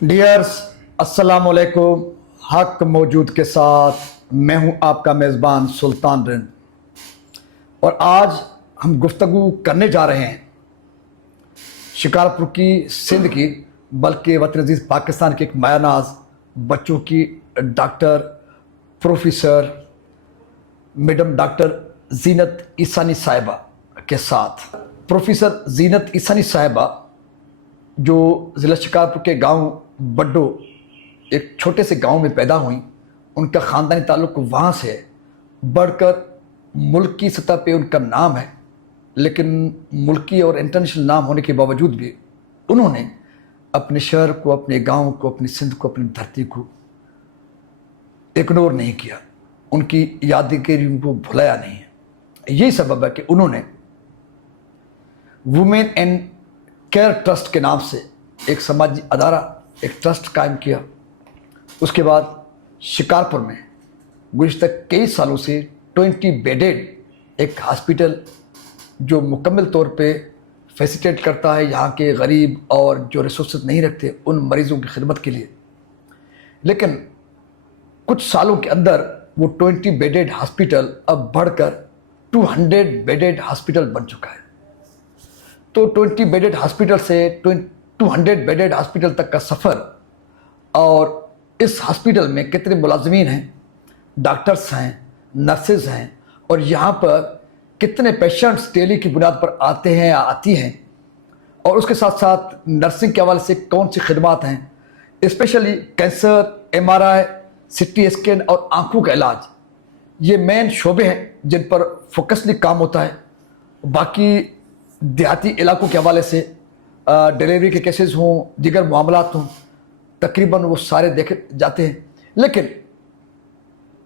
Dears अस्सलाम वालेकुम। हक मौजूद के साथ मैं हूं आपका मेज़बान सुल्तान रिंद, और आज हम गुफ्तगू करने जा रहे हैं शिकारपुर की, सिंध की, बल्कि वतन अज़ीज़ पाकिस्तान के एक मायानाज बच्चों की डॉक्टर प्रोफेसर मैडम डॉक्टर ज़ीनत ईसानी साहिबा के साथ। प्रोफेसर ज़ीनत ईसानी साहिबा जो ज़िला शिकारपुर के गांव बड्डो, एक छोटे से गांव में पैदा हुई, उनका ख़ानदानी ताल्लुक़ वहाँ से बढ़कर मुल्क की सतह पे उनका नाम है। लेकिन मुल्की और इंटरनेशनल नाम होने के बावजूद भी उन्होंने अपने शहर को, अपने गांव को, अपनी सिंध को, अपनी धरती को इग्नोर नहीं किया, उनकी यादगिरी उनको भुलाया नहीं है। यही सबब है कि उन्होंने वुमेन एंड केयर ट्रस्ट के नाम से एक समाजी अदारा, एक ट्रस्ट कायम किया। उसके बाद शिकारपुर में गुज़िश्ता कई सालों से 20 बेडेड एक हॉस्पिटल जो मुकम्मल तौर पे फैसिलिटेट करता है यहाँ के गरीब और जो रिसोर्सेज नहीं रखते उन मरीज़ों की खिदमत के लिए। लेकिन कुछ सालों के अंदर वो 20 बेडेड हॉस्पिटल अब बढ़कर 200 बेडेड हॉस्पिटल बन चुका है। तो 20 बेडेड हॉस्पिटल से 200 बेडेड हॉस्पिटल तक का सफ़र, और इस हॉस्पिटल में कितने मुलाजमीन हैं, डॉक्टर्स हैं, नर्सेज हैं, और यहाँ पर कितने पेशेंट्स डेली की बुनियाद पर आते हैं या आती हैं, और उसके साथ साथ नर्सिंग के हवाले से कौन सी खिदमात हैं, specially cancer, MRI, CT scan और आँखों का इलाज, ये मेन शोबे हैं जिन पर फोकसली काम होता है। बाकी देहाती इलाकों के हवाले से डिलीवरी के केसेस हों, दीगर मामलात हों, तकरीबन वो सारे देखे जाते हैं। लेकिन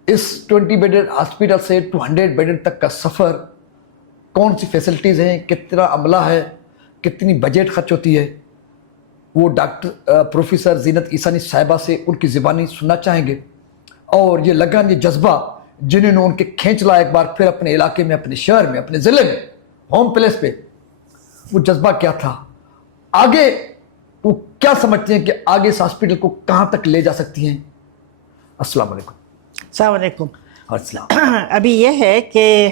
इस 20 बेडेड हॉस्पिटल से 200 बेडेड तक का सफ़र, कौन सी फैसिलिटीज़ हैं, कितना अमला है, कितनी बजट खर्च होती है, वो डॉक्टर प्रोफेसर ज़ीनत ईसानी साहिबा से उनकी ज़बानी सुनना चाहेंगे। और ये लगन, ये जज्बा जिन्होंने उनके खींच लाया एक बार फिर अपने इलाके में, अपने शहर में, अपने ज़िले में, होम प्लेस पे, वो जज्बा क्या था, आगे वो क्या समझते हैं कि आगे इस हॉस्पिटल को कहाँ तक ले जा सकती हैं। अस्सलाम वालेकुम। अस्सलाम वालेकुम। अस्सलाम। अभी ये है कि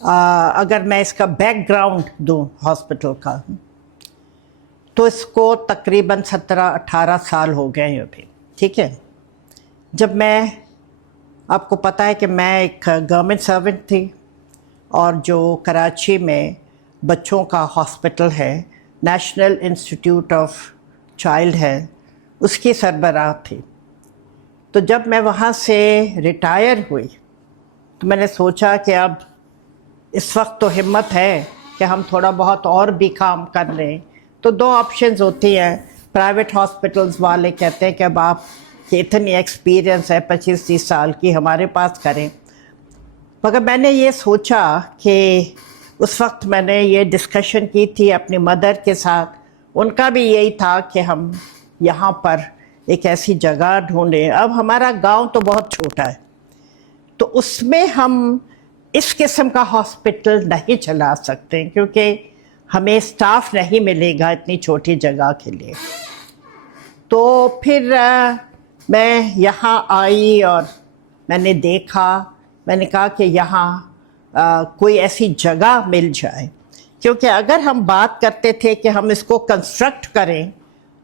अगर मैं इसका बैकग्राउंड दूं हॉस्पिटल का, तो इसको तकरीबन 17-18 साल हो गए हैं अभी, ठीक है। जब मैं, आपको पता है कि मैं एक गवर्नमेंट सर्वेंट थी, और जो कराची में बच्चों का हॉस्पिटल है, नेशनल इंस्टीट्यूट ऑफ चाइल्ड है, उसकी सरबराह थी। तो जब मैं वहाँ से रिटायर हुई तो मैंने सोचा कि अब इस वक्त तो हिम्मत है कि हम थोड़ा बहुत और भी काम कर लें। तो दो ऑप्शंस होती हैं। प्राइवेट हॉस्पिटल्स वाले कहते हैं कि अब आप कि इतनी एक्सपीरियंस है 25-30 साल की, हमारे पास करें। मगर मैंने ये सोचा कि उस वक्त मैंने ये डिस्कशन की थी अपनी मदर के साथ, उनका भी यही था कि हम यहाँ पर एक ऐसी जगह ढूंढें। अब हमारा गांव तो बहुत छोटा है, तो उसमें हम इस किस्म का हॉस्पिटल नहीं चला सकते, क्योंकि हमें स्टाफ नहीं मिलेगा इतनी छोटी जगह के लिए। तो फिर मैं यहाँ आई और मैंने देखा, मैंने कहा कि यहाँ कोई ऐसी जगह मिल जाए, क्योंकि अगर हम बात करते थे कि हम इसको कंस्ट्रक्ट करें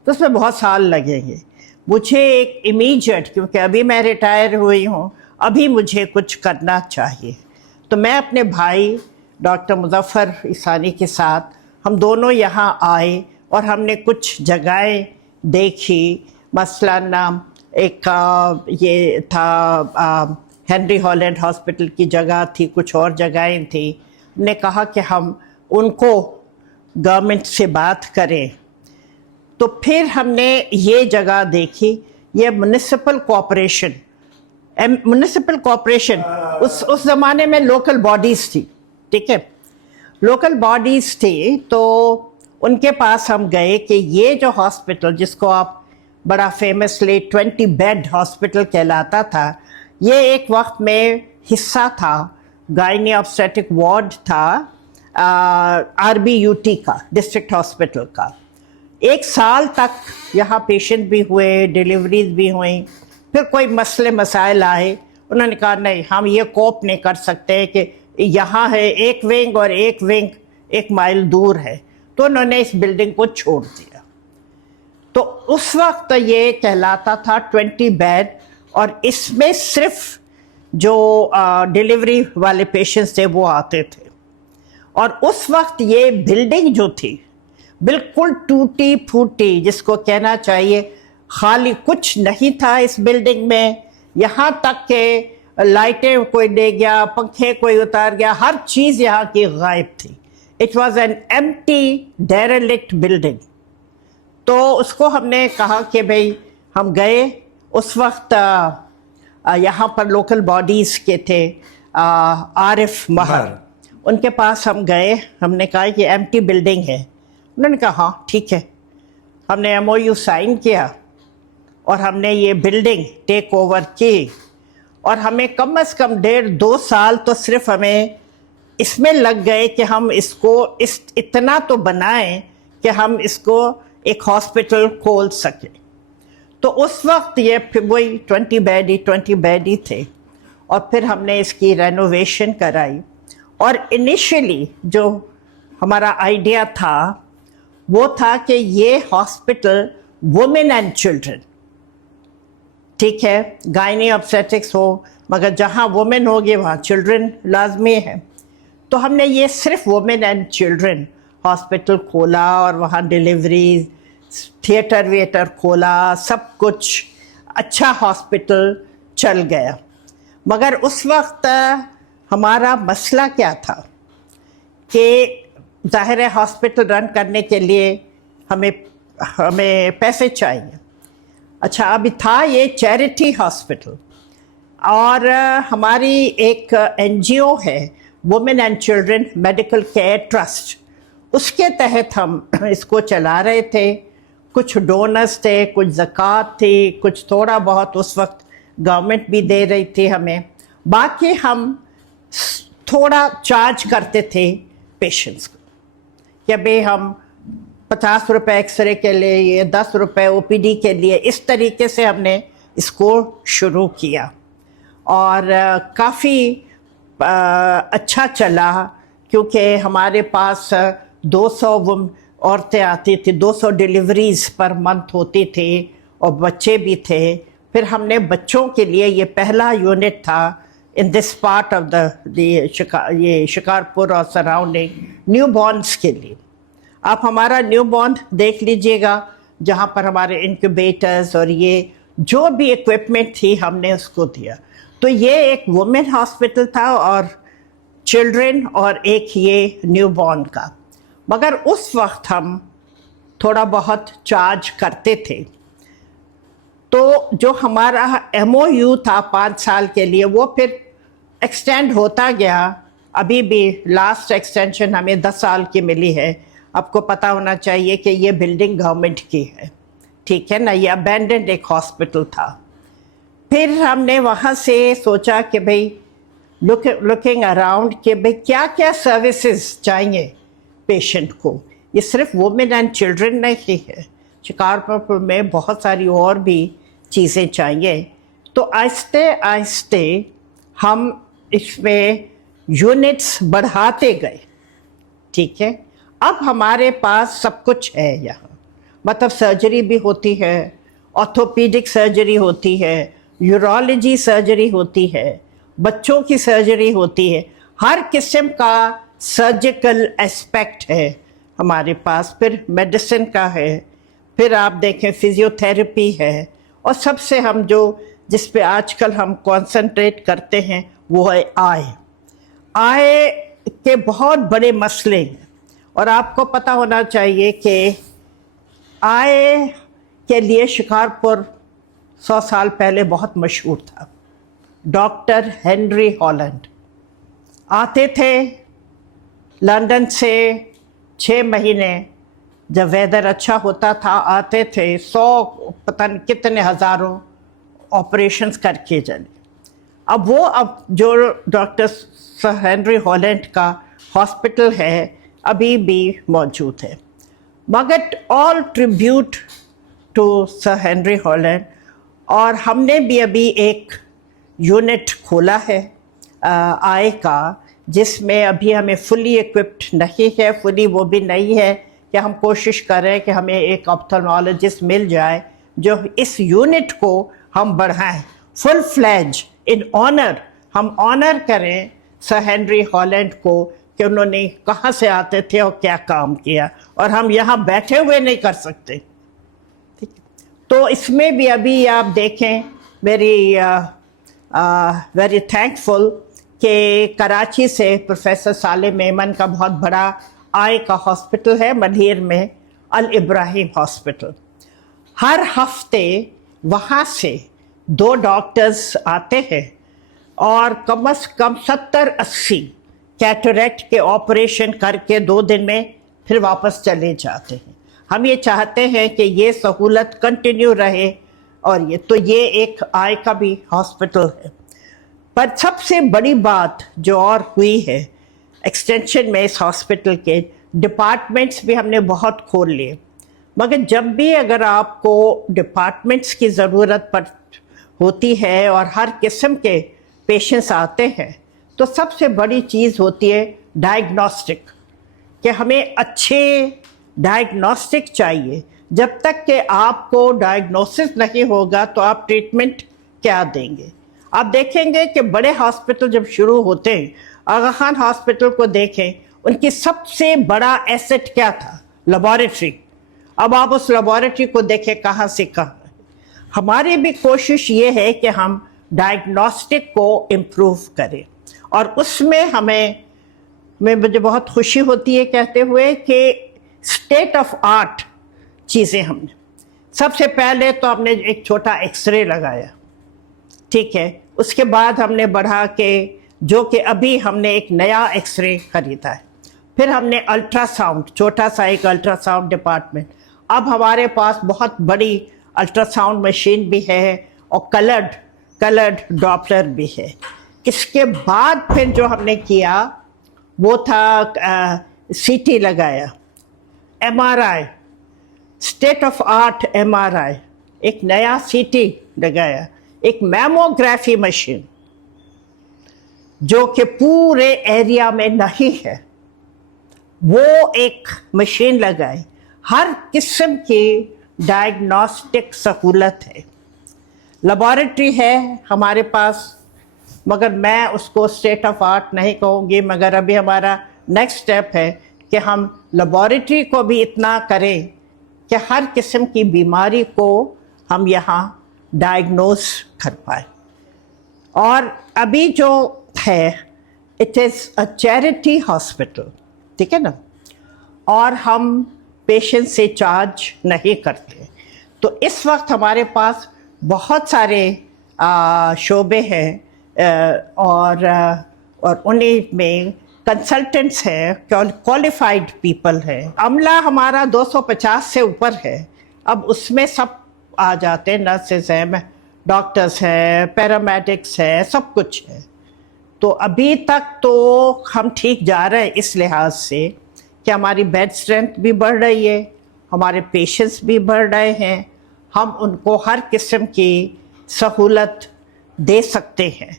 तो उसमें बहुत साल लगेंगे। मुझे एक इमीडिएट, क्योंकि अभी मैं रिटायर हुई हूँ, अभी मुझे कुछ करना चाहिए। तो मैं अपने भाई डॉक्टर मुज़फ़्फ़र ईसानी के साथ हम दोनों यहाँ आए और हमने कुछ जगहें देखी। मसलन एक ये था हेनरी हॉलैंड हॉस्पिटल की जगह थी, कुछ और जगहें थी। ने कहा कि हम उनको गवर्नमेंट से बात करें। तो फिर हमने ये जगह देखी, ये म्युनिसिपल कॉरपोरेशन उस ज़माने में लोकल बॉडीज़ थी, ठीक है, लोकल बॉडीज़ थी। तो उनके पास हम गए कि ये जो हॉस्पिटल, जिसको आप बड़ा फेमसली 20 बेड हॉस्पिटल कहलाता था, ये एक वक्त में हिस्सा था, गायनी ऑब्स्टेट्रिक वार्ड था RBUT का, डिस्ट्रिक्ट हॉस्पिटल का। 1 साल तक यहाँ पेशेंट भी हुए, डिलीवरीज भी हुई, फिर कोई मसले मसाइल आए, उन्होंने कहा नहीं हम ये कोप नहीं कर सकते कि यहाँ है एक विंग और एक विंग 1 माइल दूर है, तो उन्होंने इस बिल्डिंग को छोड़ दिया। तो उस वक्त ये कहलाता था 20 बेड, और इसमें सिर्फ जो डिलीवरी वाले पेशेंट्स थे वो आते थे। और उस वक्त ये बिल्डिंग जो थी बिल्कुल टूटी फूटी, जिसको कहना चाहिए खाली कुछ नहीं था इस बिल्डिंग में, यहाँ तक के लाइटें कोई ले गया, पंखे कोई उतार गया, हर चीज़ यहाँ की गायब थी। It was an empty derelict building. तो उसको हमने कहा कि भाई हम गए, उस वक्त यहाँ पर लोकल बॉडीज़ के थे आरिफ महर, उनके पास हम गए, हमने कहा कि एम्प्टी बिल्डिंग है। उन्होंने कहा हाँ ठीक है। हमने MOU साइन किया और हमने ये बिल्डिंग टेक ओवर की, और हमें कम से कम 1.5-2 साल तो सिर्फ हमें इसमें लग गए कि हम इसको इतना तो बनाएं कि हम इसको एक हॉस्पिटल खोल सकें। तो उस वक्त ये वही 20 बेड ही थे, और फिर हमने इसकी रेनोवेशन कराई। और इनिशियली जो हमारा आइडिया था वो था कि ये हॉस्पिटल वुमेन एंड चिल्ड्रन, ठीक है, गायनी ऑब्स्टेट्रिक्स हो, मगर जहाँ वुमेन होगी वहाँ चिल्ड्रन लाजमी है। तो हमने ये सिर्फ वुमेन एंड चिल्ड्रन हॉस्पिटल खोला, और वहाँ डिलीवरी, थिएटर विएटर खोला, सब कुछ अच्छा हॉस्पिटल चल गया। मगर उस वक्त हमारा मसला क्या था कि ज़ाहिर है हॉस्पिटल रन करने के लिए हमें पैसे चाहिए। अच्छा, अभी था ये चैरिटी हॉस्पिटल, और हमारी एक NGO है women and children medical care trust, उसके तहत हम इसको चला रहे थे। कुछ डोनर्स थे, कुछ ज़कात थी, कुछ थोड़ा बहुत उस वक्त गवर्नमेंट भी दे रही थी हमें, बाकी हम थोड़ा चार्ज करते थे पेशेंट्स को कि भाई हम 50 रुपये एक्सरे के लिए, 10 रुपये OPD के लिए, इस तरीके से हमने इसको शुरू किया। और काफ़ी अच्छा चला, क्योंकि हमारे पास 200 औरतें आती थी, 200 डिलीवरीज पर मंथ होती थी, और बच्चे भी थे। फिर हमने बच्चों के लिए, ये पहला यूनिट था इन दिस पार्ट ऑफ ये शिकारपुर और सराउंडिंग, न्यू बॉर्न्स के लिए। आप हमारा न्यू बॉर्न देख लीजिएगा, जहाँ पर हमारे इंक्यूबेटर्स और ये जो भी इक्विपमेंट थी हमने उसको दिया। तो ये एक वुमेन हॉस्पिटल था और चिल्ड्रन, और एक ये न्यू बॉर्न का। मगर उस वक्त हम थोड़ा बहुत चार्ज करते थे। तो जो हमारा MOU था 5 साल के लिए, वो फिर एक्सटेंड होता गया। अभी भी लास्ट एक्सटेंशन हमें 10 साल की मिली है। आपको पता होना चाहिए कि ये बिल्डिंग गवर्नमेंट की है, ठीक है ना, ये अबैंडन्ड एक हॉस्पिटल था। फिर हमने वहाँ से सोचा कि भाई लुकिंग अराउंड कि भाई क्या क्या सर्विसेज चाहिए पेशेंट को। ये सिर्फ वुमेन एंड चिल्ड्रन नहीं है, शिकारपुर में बहुत सारी और भी चीज़ें चाहिए। तो आहिस्ते आहिस्ते हम इसमें यूनिट्स बढ़ाते गए, ठीक है। अब हमारे पास सब कुछ है यहाँ, मतलब सर्जरी भी होती है, ऑर्थोपीडिक सर्जरी होती है, यूरोलॉजी सर्जरी होती है, बच्चों की सर्जरी होती है, हर किस्म का सर्जिकल एस्पेक्ट है हमारे पास। फिर मेडिसिन का है, फिर आप देखें फिजियोथेरेपी है, और सबसे हम जिस पे आजकल हम कंसंट्रेट करते हैं वो है आय के बहुत बड़े मसले हैं। और आपको पता होना चाहिए कि आय के लिए शिकारपुर 100 साल पहले बहुत मशहूर था। डॉक्टर हेनरी हॉलैंड आते थे लंदन से 6 महीने, जब वेदर अच्छा होता था आते थे, 100 पता नहीं कितने हज़ारों ऑपरेशंस करके चले। अब जो डॉक्टर सर हेनरी हॉलैंड का हॉस्पिटल है अभी भी मौजूद है। मगर all tribute to sir Henry Holland. और हमने भी अभी एक यूनिट खोला है आई का, जिसमें अभी हमें फुली इक्विप्ड नहीं है, फुली वो भी नहीं है कि हम कोशिश कर रहे हैं कि हमें एक ऑप्थेल्मोलॉजिस्ट मिल जाए जो इस यूनिट को हम बढ़ाएं, फुल फ्लैज इन ऑनर, हम ऑनर करें सर हेनरी हॉलैंड को कि उन्होंने कहाँ से आते थे और क्या काम किया, और हम यहाँ बैठे हुए नहीं कर सकते। ठीक है, तो इसमें भी अभी आप देखें, वेरी थैंकफुल कि कराची से प्रोफेसर साले मेमन का बहुत बड़ा आई का हॉस्पिटल है मल्हीर में, अल इब्राहिम हॉस्पिटल। हर हफ्ते वहाँ से 2 डॉक्टर्स आते हैं और कम से कम 70-80 कैटरेक्ट के ऑपरेशन करके 2 दिन में फिर वापस चले जाते हैं। हम ये चाहते हैं कि ये सहूलत कंटिन्यू रहे, और ये एक आई का भी हॉस्पिटल है। पर सबसे बड़ी बात जो और हुई है एक्सटेंशन में, इस हॉस्पिटल के डिपार्टमेंट्स भी हमने बहुत खोल लिए, मगर जब भी अगर आपको डिपार्टमेंट्स की ज़रूरत होती है और हर किस्म के पेशेंट्स आते हैं, तो सबसे बड़ी चीज़ होती है डायग्नोस्टिक, कि हमें अच्छे डायग्नोस्टिक चाहिए। जब तक कि आपको डायग्नोसिस नहीं होगा तो आप ट्रीटमेंट क्या देंगे। आप देखेंगे कि बड़े हॉस्पिटल जब शुरू होते हैं, आगा खान हॉस्पिटल को देखें, उनकी सबसे बड़ा एसेट क्या था? लेबॉरेटरी। अब आप उस लेबॉरेटरी को देखें कहाँ से कहाँ। हमारी भी कोशिश ये है कि हम डायग्नोस्टिक को इम्प्रूव करें, और उसमें मुझे बहुत खुशी होती है कहते हुए कि स्टेट ऑफ आर्ट चीज़ें हमने, सबसे पहले तो हमने एक छोटा एक्सरे लगाया, ठीक है, उसके बाद हमने बढ़ा के जो कि अभी हमने एक नया एक्सरे खरीदा है, फिर हमने अल्ट्रासाउंड, छोटा सा एक अल्ट्रासाउंड डिपार्टमेंट, अब हमारे पास बहुत बड़ी अल्ट्रासाउंड मशीन भी है और कलर्ड डॉपलर भी है। इसके बाद फिर जो हमने किया वो था सीटी लगाया, MRI, state of art MRI, एक नया सीटी लगाया, एक मैमोग्राफी मशीन जो कि पूरे एरिया में नहीं है, वो एक मशीन लगाई। हर किस्म की डायग्नोस्टिक सहूलत है। लेबॉरेटरी है हमारे पास, मगर मैं उसको स्टेट ऑफ आर्ट नहीं कहूँगी, मगर अभी हमारा नेक्स्ट स्टेप है कि हम लेबॉरेटरी को भी इतना करें कि हर किस्म की बीमारी को हम यहाँ डायग्नोज कर पाए। और अभी जो है it is a charity hospital, ठीक है ना, और हम पेशेंट से चार्ज नहीं करते। तो इस वक्त हमारे पास बहुत सारे शोबे हैं और उन्हीं में कंसल्टेंट्स हैं, क्वालिफाइड पीपल हैं। अमला हमारा 250 से ऊपर है, अब उसमें सब आ जाते हैं, नर्सेज हैं, डॉक्टर्स हैं, पैरामेडिक्स हैं, सब कुछ है। तो अभी तक तो हम ठीक जा रहे हैं इस लिहाज से कि हमारी बेड स्ट्रेंथ भी बढ़ रही है, हमारे पेशेंट्स भी बढ़ रहे हैं, हम उनको हर किस्म की सहूलत दे सकते हैं।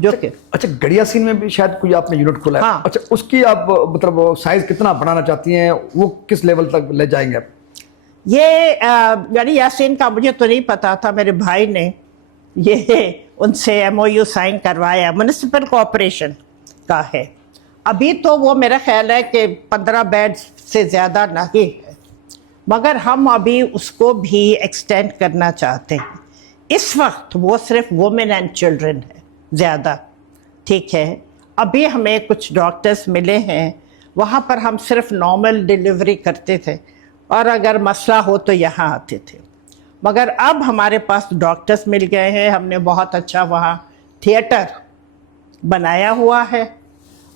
जो कि अच्छा, गड़ियासीन में भी शायद कोई आपने यूनिट खोला है। हाँ। अच्छा, उसकी आप मतलब साइज कितना बढ़ाना चाहती हैं, वो किस लेवल तक ले जाएंगे आप? ये गड़ियासीन का मुझे तो नहीं पता था, मेरे भाई ने ये उनसे MOU साइन करवाया, म्युनिसिपल कॉर्पोरेशन का है। अभी तो वो मेरा ख्याल है कि 15 बेड से ज़्यादा नहीं है, मगर हम अभी उसको भी एक्सटेंड करना चाहते हैं। इस वक्त वो सिर्फ वुमेन एंड चिल्ड्रन है ज़्यादा, ठीक है। अभी हमें कुछ डॉक्टर्स मिले हैं, वहाँ पर हम सिर्फ नॉर्मल डिलीवरी करते थे और अगर मसला हो तो यहाँ आते थे, मगर अब हमारे पास डॉक्टर्स मिल गए हैं। हमने बहुत अच्छा वहाँ थिएटर बनाया हुआ है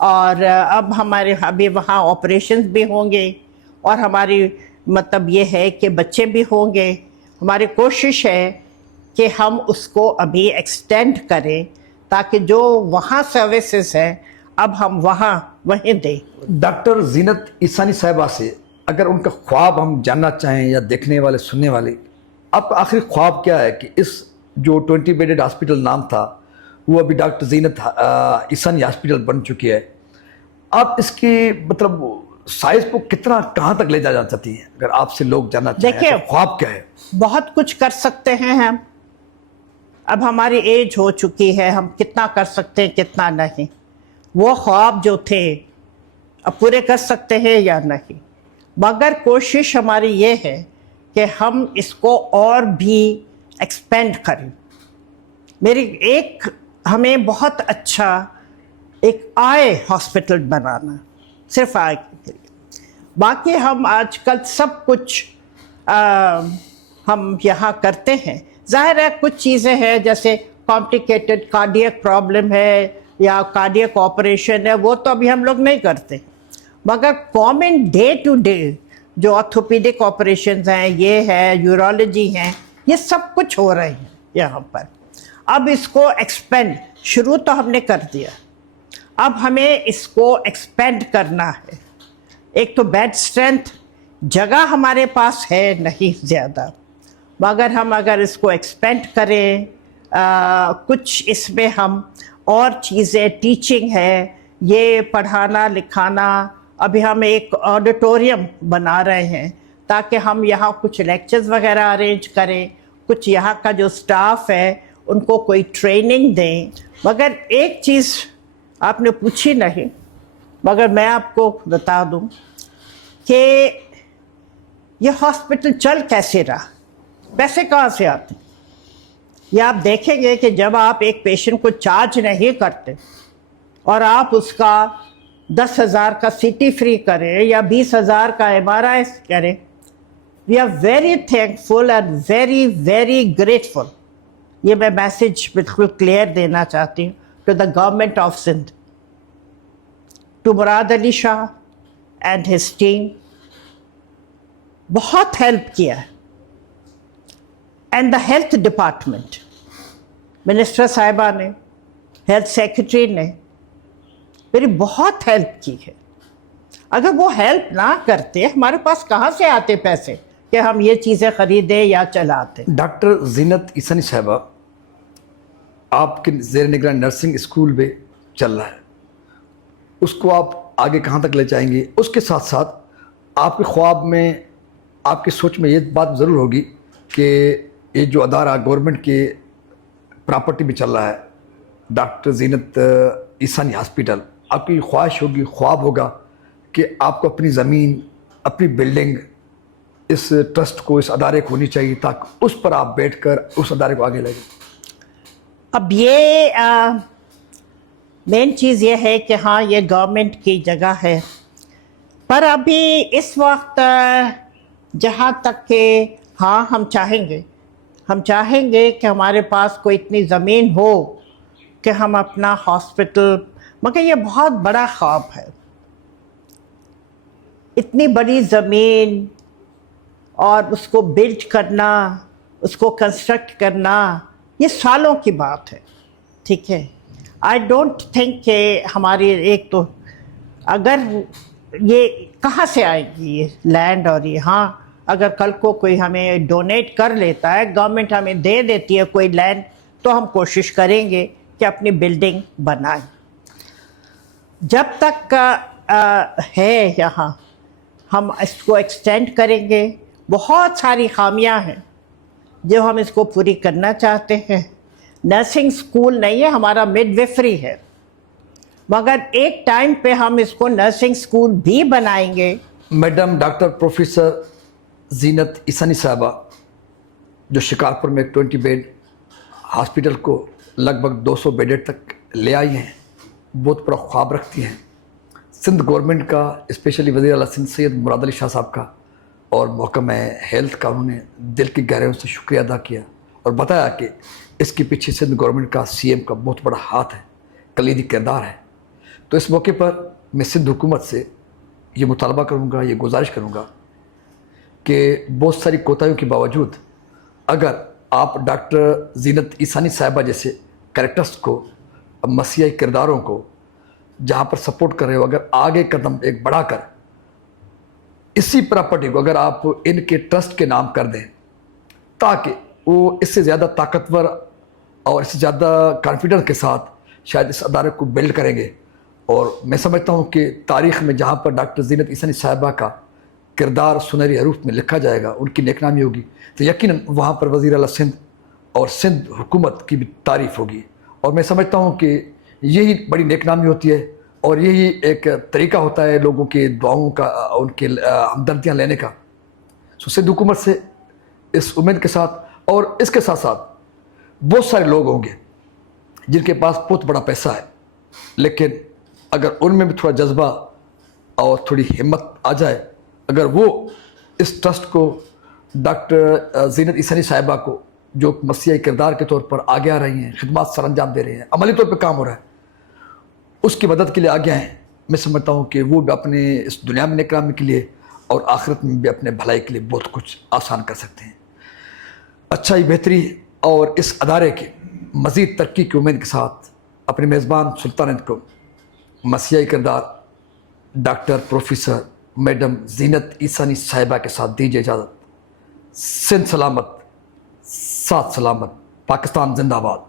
और अब हमारे अभी वहाँ ऑपरेशंस भी होंगे और हमारी मतलब ये है कि बच्चे भी होंगे। हमारी कोशिश है कि हम उसको अभी एक्सटेंड करें ताकि जो वहाँ सर्विसेज हैं अब हम वहीं दें। डॉक्टर जीनत ईसानी साहिबा से اگر ان کا خواب ہم جاننا چاہیں یا دیکھنے والے سننے والے، آپ کا آخری خواب کیا ہے کہ اس جو 20 بیڈڈ ہاسپٹل نام تھا وہ ابھی ڈاکٹر زینت عیسانی ہاسپٹل بن چکی ہے، آپ اس کی مطلب سائز کو کتنا کہاں تک لے جانا چاہتی ہیں؟ اگر آپ سے لوگ جاننا چاہیں دیکھیے، تو خواب کیا ہے؟ بہت کچھ کر سکتے ہیں ہم، اب ہماری ایج ہو چکی ہے، ہم کتنا کر سکتے ہیں کتنا نہیں، وہ خواب جو تھے اب پورے کر سکتے ہیں یا نہیں، مگر کوشش ہماری یہ ہے کہ ہم اس کو اور بھی ایکسپینڈ کریں۔ میری ایک ہمیں بہت اچھا ایک آئے ہاسپٹل بنانا، صرف آئے کے لیے، باقی ہم آج کل سب کچھ ہم یہاں کرتے ہیں۔ ظاہر ہے کچھ چیزیں ہیں جیسے کمپلیکیٹڈ کارڈیک پرابلم ہے یا کارڈیک آپریشن ہے، وہ تو ابھی ہم لوگ نہیں کرتے، مگر کامن ڈے ٹو ڈے جو آرتھوپیڈک آپریشنز ہیں، یہ ہے، یورولوجی ہیں، یہ سب کچھ ہو رہے ہیں یہاں پر۔ اب اس کو ایکسپینڈ، شروع تو ہم نے کر دیا، اب ہمیں اس کو ایکسپینڈ کرنا ہے۔ ایک تو بیڈ اسٹرینتھ، جگہ ہمارے پاس ہے نہیں زیادہ، مگر ہم اگر اس کو ایکسپینڈ کریں، کچھ اس میں ہم اور چیزیں، ٹیچنگ ہے، یہ پڑھانا لکھانا، ابھی ہم ایک آڈیٹوریم بنا رہے ہیں تاکہ ہم یہاں کچھ لیکچرز وغیرہ ارینج کریں، کچھ یہاں کا جو سٹاف ہے ان کو کوئی ٹریننگ دیں۔ مگر ایک چیز آپ نے پوچھی نہیں، مگر میں آپ کو بتا دوں کہ یہ ہاسپٹل چل کیسے رہا، پیسے کہاں سے آتے ہیں؟ یہ آپ دیکھیں گے کہ جب آپ ایک پیشنٹ کو چارج نہیں کرتے اور آپ اس کا 10,000 کا سی ٹی فری کریں یا 20,000 کا MRI کریں، we are very thankful and very very grateful. یہ میں میسج بالکل کلیئر دینا چاہتی ہوں to the government of Sindh, to Murad Ali Shah and his team, بہت ہیلپ کیا ہے، and the health department, minister صاحبہ نے، ہیلتھ سیکرٹری نے میری بہت ہیلپ کی ہے۔ اگر وہ ہیلپ نہ کرتے ہمارے پاس کہاں سے آتے پیسے کہ ہم یہ چیزیں خریدیں یا چلاتے؟ ڈاکٹر زینت عیسانی صاحبہ، آپ کے زیر نگران نرسنگ اسکول میں چل رہا ہے، اس کو آپ آگے کہاں تک لے جائیں گے؟ اس کے ساتھ ساتھ آپ کے خواب میں، آپ کی سوچ میں یہ بات ضرور ہوگی کہ یہ جو ادارہ گورنمنٹ کے پراپرٹی میں چل رہا ہے، ڈاکٹر زینت عیسانی ہاسپٹل، آپ کی خواہش ہوگی، خواب ہوگا کہ آپ کو اپنی زمین، اپنی بلڈنگ اس ٹرسٹ کو، اس ادارے کو ہونی چاہیے تاکہ اس پر آپ بیٹھ کر اس ادارے کو آگے لے جائیں۔ اب یہ مین چیز یہ ہے کہ ہاں یہ گورنمنٹ کی جگہ ہے، پر ابھی اس وقت جہاں تک کہ ہاں ہم چاہیں گے کہ ہمارے پاس کوئی اتنی زمین ہو کہ ہم اپنا ہاسپٹل، مگر یہ بہت بڑا خواب ہے، اتنی بڑی زمین اور اس کو بلڈ کرنا، اس کو کنسٹرکٹ کرنا، یہ سالوں کی بات ہے، ٹھیک ہے۔ آئی ڈونٹ تھنک کہ ہماری ایک تو اگر یہ کہاں سے آئے گی یہ لینڈ، اور یہ ہاں اگر کل کو کوئی ہمیں ڈونیٹ کر لیتا ہے، گورنمنٹ ہمیں دے دیتی ہے کوئی لینڈ، تو ہم کوشش کریں گے کہ اپنی بلڈنگ بنائیں۔ جب تک ہے یہاں ہم اس کو ایکسٹینڈ کریں گے، بہت ساری خامیاں ہیں جو ہم اس کو پوری کرنا چاہتے ہیں۔ نرسنگ سکول نہیں ہے ہمارا، مڈ ویفری ہے، مگر ایک ٹائم پہ ہم اس کو نرسنگ سکول بھی بنائیں گے۔ میڈم ڈاکٹر پروفیسر زینت عیسانی صاحبہ، جو شکارپور میں ایک 20 بیڈ ہاسپٹل کو لگ بھگ 200 بیڈ تک لے آئی ہیں، بہت بڑا خواب رکھتی ہیں۔ سندھ گورنمنٹ کا، اسپیشلی وزیر اعلیٰ سندھ سید مراد علی شاہ صاحب کا اور محکمہ ہیلتھ کا، انہوں نے دل کی گہرائیوں سے شکریہ ادا کیا اور بتایا کہ اس کے پیچھے سندھ گورنمنٹ کا، CM کا بہت بڑا ہاتھ ہے، کلیدی کردار ہے۔ تو اس موقع پر میں سندھ حکومت سے یہ مطالبہ کروں گا، یہ گزارش کروں گا کہ بہت ساری کوتاہیوں کے باوجود اگر آپ ڈاکٹر زینت عیسانی صاحبہ جیسے کریکٹرز کو، مسیحی کرداروں کو جہاں پر سپورٹ کر رہے ہو، اگر آگے قدم ایک بڑھا کر इसी प्रॉपर्टी को अगर आप इनके ट्रस्ट के नाम कर दें ताकि वो इससे ज़्यादा ताकतवर और इससे ज़्यादा कॉन्फिडेंस के साथ शायद इस अदारे को बिल्ड करेंगे। और मैं समझता हूँ कि तारीख़ में जहाँ पर डॉक्टर ज़ीनत ईसानी साहिबा का किरदार सुनहरी हरूफ में लिखा जाएगा, उनकी नेकनामी होगी, तो यकीनन वहाँ पर वज़ीर आला सिंध और सिंध हुकूमत की भी तारीफ़ होगी। और मैं समझता हूँ कि यही बड़ी नेकनामी होती है और यही एक तरीका होता है लोगों की दुआओं का, उनके हमदर्दियाँ लेने का। सो सिंध हुकूमत से इस उम्मीद के साथ, और इसके साथ साथ बहुत सारे लोग होंगे जिनके पास बहुत बड़ा पैसा है, लेकिन अगर उनमें भी थोड़ा जज्बा और थोड़ी हिम्मत आ जाए, अगर वो इस ट्रस्ट को डॉक्टर ज़ीनत ईसानी साहिबा को जो मसीही किरदार के तौर पर आगे आ रही हैं, खिदमत सर अंजाम दे रहे हैं, अमली तौर पर काम हो रहा है, उसकी मदद के लिए आगे आएँ, मैं समझता हूँ कि वो भी अपने इस दुनिया में नेकनामी के लिए और आखिरत में भी अपने भलाई के लिए बहुत कुछ आसान कर सकते हैं। अच्छाई, बेहतरी और इस अदारे के मज़ीद तरक्की की उम्मीद के साथ अपने मेज़बान सुल्तानत को मसीही किरदार डॉक्टर प्रोफेसर मैडम ज़ीनत ईसानी साहिबा के साथ दीजिए इजाज़त। सिंध सलामत, साथ सलामत, पाकिस्तान जिंदाबाद।